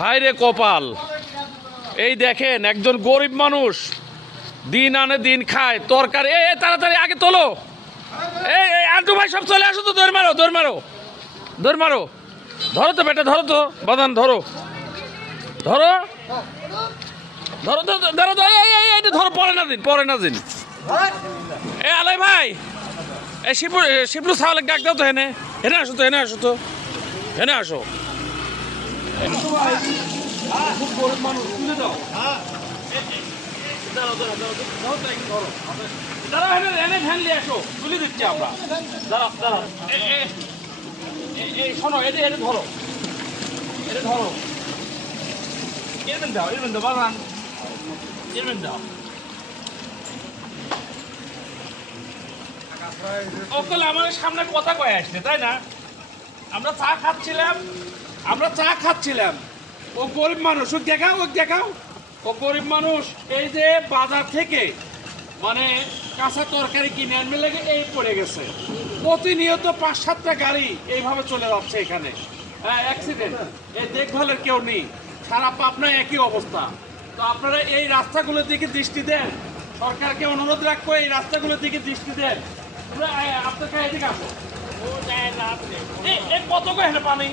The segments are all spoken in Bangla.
হায় রে কপাল। এই দেখেন একজন গরিব মানুষ দিন আনে দিন খায়, তরকারি তাড়াতাড়ি আগে তোলো। এই আন্টু ভাই সব চলে আসো তো, দৌড় মারো দৌড় মারো দৌড় মারো। ধরো তো বেটা, ধরো তো বাদান, ধরো ধরো ধরো ধরো ধরো, এই ধরো, পরে না দিন। এ আলাই ভাই, এই শিবলু সাওয়ালে ডাক দাও তো, হেনে হেনে আসো তো, হেনে আসো তো, হেনে আসো। খুব গরিব মানুষ, তুলে দাও। দাঁড়াও, এনে ভ্যান নিয়ে আসো, তুলে দিচ্ছি আমরা। দাঁড়াও দাঁড়াও, এই শোনো, এটা ধরো, এটা ধরো, এরবেন দাও বাগান, এরবেন দাও। ওকলে আমাদের সামনে কথা কয়ে আসছে, তাই না? আমরা চা খাচ্ছিলাম, ও গরিব মানুষ, ও দেখাও, ও গরিব মানুষ। এই যে বাজার থেকে মানে কাঁচা তরকারি কিনে আনবে লেগে এই পড়ে গেছে। প্রতিনিয়ত 5-7টা গাড়ি এইভাবে চলে যাচ্ছে এখানে। হ্যাঁ, অ্যাক্সিডেন্ট, এই দেখভালের কেউ নেই, সারা পাবনায় একই অবস্থা। তো আপনারা এই রাস্তাগুলোর দিকে দৃষ্টি দেন, সরকারকে অনুরোধ রাখবো এই রাস্তাগুলোর দিকে দৃষ্টি দেন। আপনাকে এদিকে আসো, কত করে পানি,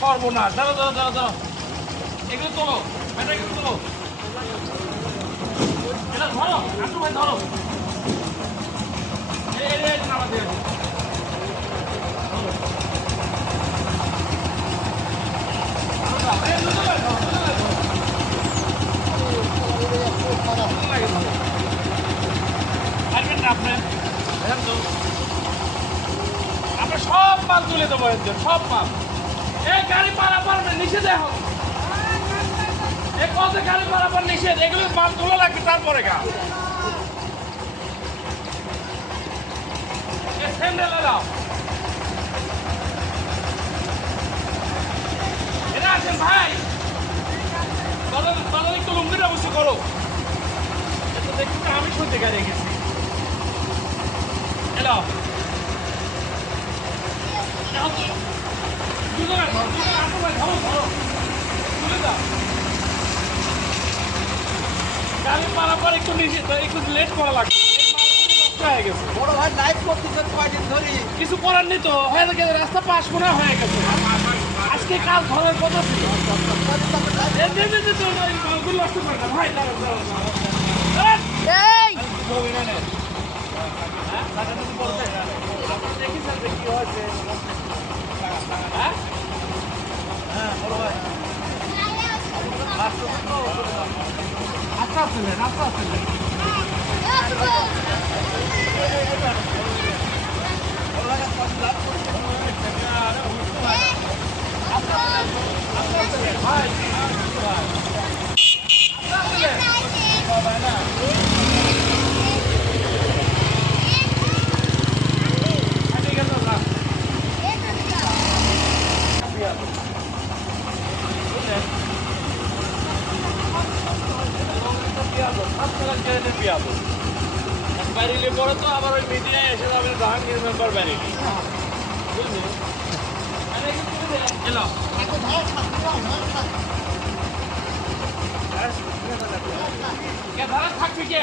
সর্বনাশ। দাঁড়াও, এগুলো তোলো, এগুলো তোলো, এটা ধরো, আন্টু ভাই ধরো, আমাদের আমরা সব মাল তুলে দেবো, সব মাল। এই গাড়ি পারাপার নিষেধ, এখন এই পথে গাড়ি পারাপার নিষেধ, এগুলো মাল তোলা লাগবে তারপরে গা। দাও, এটা আছেন ভাই, তাদের একটু লুঙ্গির অবশ্য করো। দেখুন আমি সত্যি গাড়ি গেছি, এলাও গাড়ি পারাপার একটু লেট করা লাগবে, হয়ে গেছে। বড় ভাই লাইভ করতেছেন কয়দিন ধরে, কিছু করার নেই তো, হয়ে গেছে, রাস্তা পাশ মনে হয়ে গেছে। আজকে কাজ ধরার কথা ছিল, নষ্ট করে না ভাই। কি হয়েছে? আচ্ছা আসলেন, আচ্ছা আসলেন, বাইরে পরে তো আবার ওই মিডিয়ায় এসে যাবে জাহাঙ্গীর মেম্বার বাইরে, বুঝলি? থাকবি কে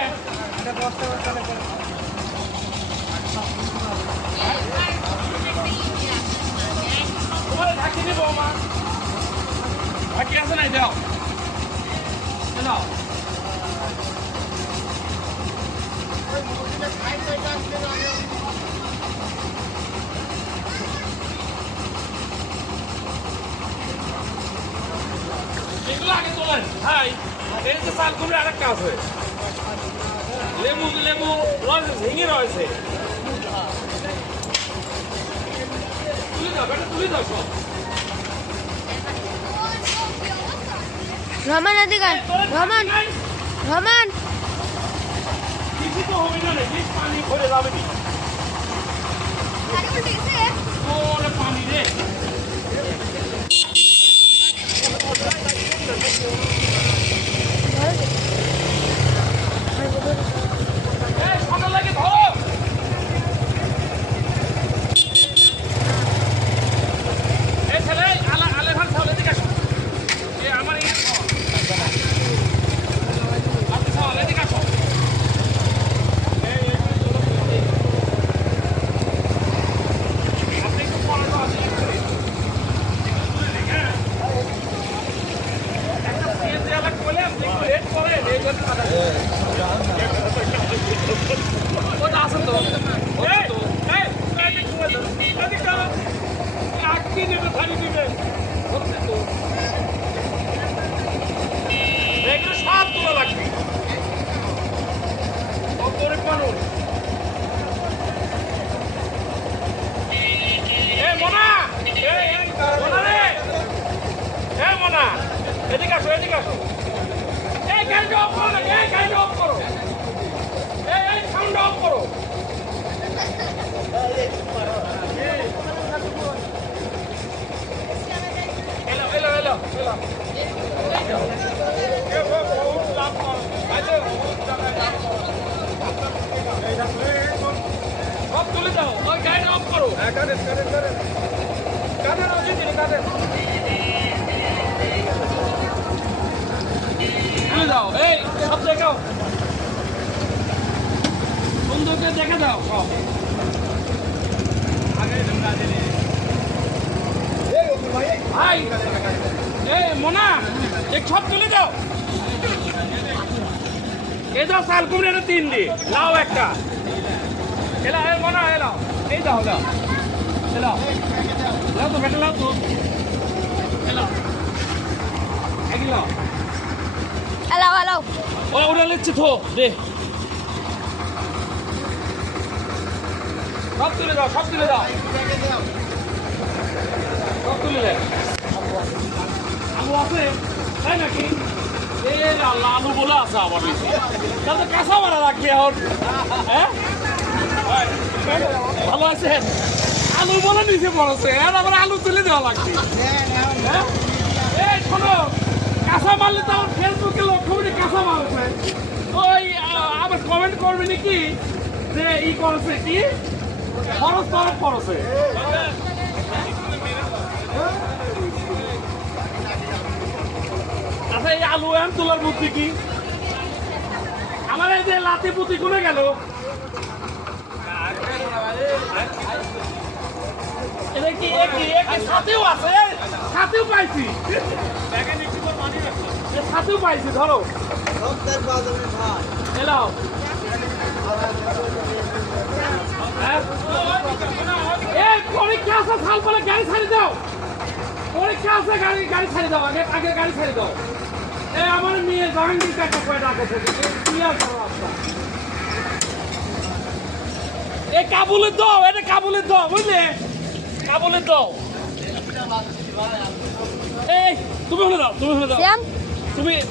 তোমার ঢাকি নিব, আমার ঢাকি আছে নাই, দাও দাও। এগুলো আগে তোলেন ভাই, এই যে চাল কুমড়ে আরেকটা আছে, লেবু রয়েছে, ঝিঙে রয়েছে, তুলে দাও বেটা, তুলে দাও সব। রহমান আদিগান, রহমান কিছু তো হবে না রে, পানি ভরে যাবে কি ওরে পানি রে। সকাল লাগে ধরো, এই ছেলে আলা দিবেন সত্যি তো এগুলো সব তোলা লাগবে ও গরিব মানুষ মোনা মোনা রে মোনা এদিকে আসো এদিকে আসো এই গাড়িটা অফ করো এই গাড়িটা অফ করো এই সাউন্ড অফ করো এলো এলো এলো এলো সব তুলে দাও ওই গাড়িটা অফ করো তুলে দাও এই সব দেখাও সুন্দরকে দেখে দাও সব ভাই এই মোনা এক সব তুলে দাও এই দাও শাল কুমড়ি 3 দি লাও একটা এলা এই মোনা এলা এই দাও দাও এলা লাও তো বেটা লাও তো এলা এগুলো Hello, hello. ওরা লিখছে তো দে সব তুলে দাও সব তুলে দাও সব তুলে দে আলু আছে তাই নাকি এই আল্লাহ আলু বলে আছে আমার বেশি তাহলে তো কাঁচা মারা রাখি এখন হ্যাঁ ভালো আছে আলু বলে নিচে পড়েছে আর আবার আলু তুলে দেওয়া লাগছে হ্যাঁ এই শোনো কাঁচা মারলে তো আমার ফেসবুকে লক্ষ্য করে কাঁচা মারছে ওই আবার কমেন্ট করবে নাকি যে ই করেছে কি খরচ তরফ খরচে আচ্ছা এই আলু এম তোলার বুদ্ধি কি আমার এই যে লাতি পুতি কোনে গেল এটা কি একই সাথেও আছে সাথেও পাইছি সাথেও পাইছি ধরো এলাও পরীক্ষা আছে সাল বলে গাড়ি ছাড়ি দাও পরীক্ষা আছে গাড়ি ছাড়ি দাও আগে গাড়ি ছাড়ি দাও এই আমার মেয়ে জাহাঙ্গীর কাকা কয়টা আছে ক্লিয়ার করো রাস্তা এ কাবুলের দাও এটা কাবুলের দাও বুঝলে কাবুলের দাও এই তুমি হলে দাও Sam?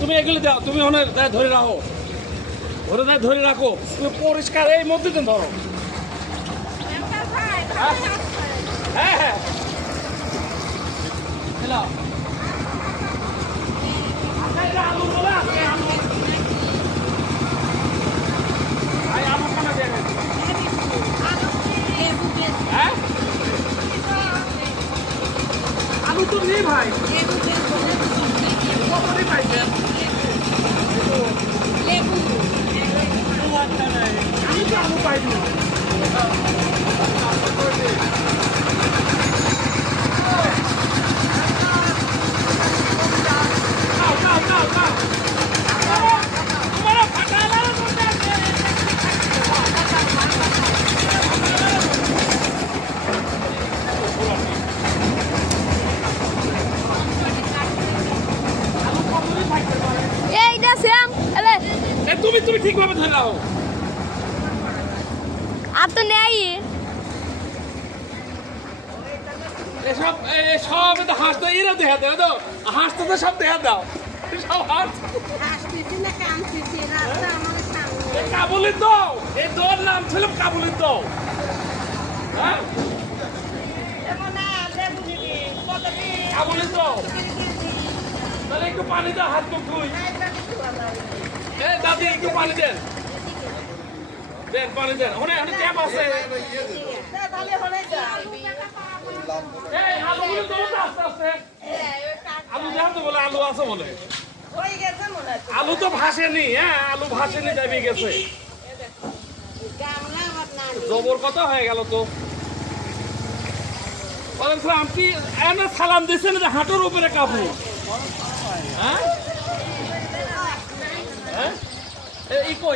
তুমি এগুলি দাও তুমি হলে ধরে রাখো ধরে রাখো তুমি পরিষ্কার এই মধ্যে দিন ধরো হ্যাঁ হ্যাঁ আলু বলে আছে আলু আলু কেন দেবে হ্যাঁ আলু তো নেই ভাই কতদিন পাইছেন আমি তো আলু পাইনি Hey, that's Sam. Hello. তুমি ঠিকভাবে ধরে রাখো आप तो नहीं आई এসব তো হাঁস তো এরা দেখা দেয় তো হাঁস তো সব দেখা দাও সব হাঁস কাবুলির দাও এই দোর নাম ছিল কাবুলির দাও হ্যাঁ কাবুলির দাও তাহলে একটু পানি দাও হাত মুখ ধুই দাদি একটু পানি দেন পানি দেন অনেক ট্যাপ আছে আলুগুলো তোলো তো আস্তে আস্তে আলু দেখো তো বলে আলু আছে বলে আলু তো ভাসেনি হ্যাঁ আলু ভাসেনি যাবে গেছে জবর কত হয়ে গেল তো আমি কি এনে সালাম দিচ্ছেন যে হাঁটুর উপরে কাপড় হ্যাঁ হ্যাঁ ইকো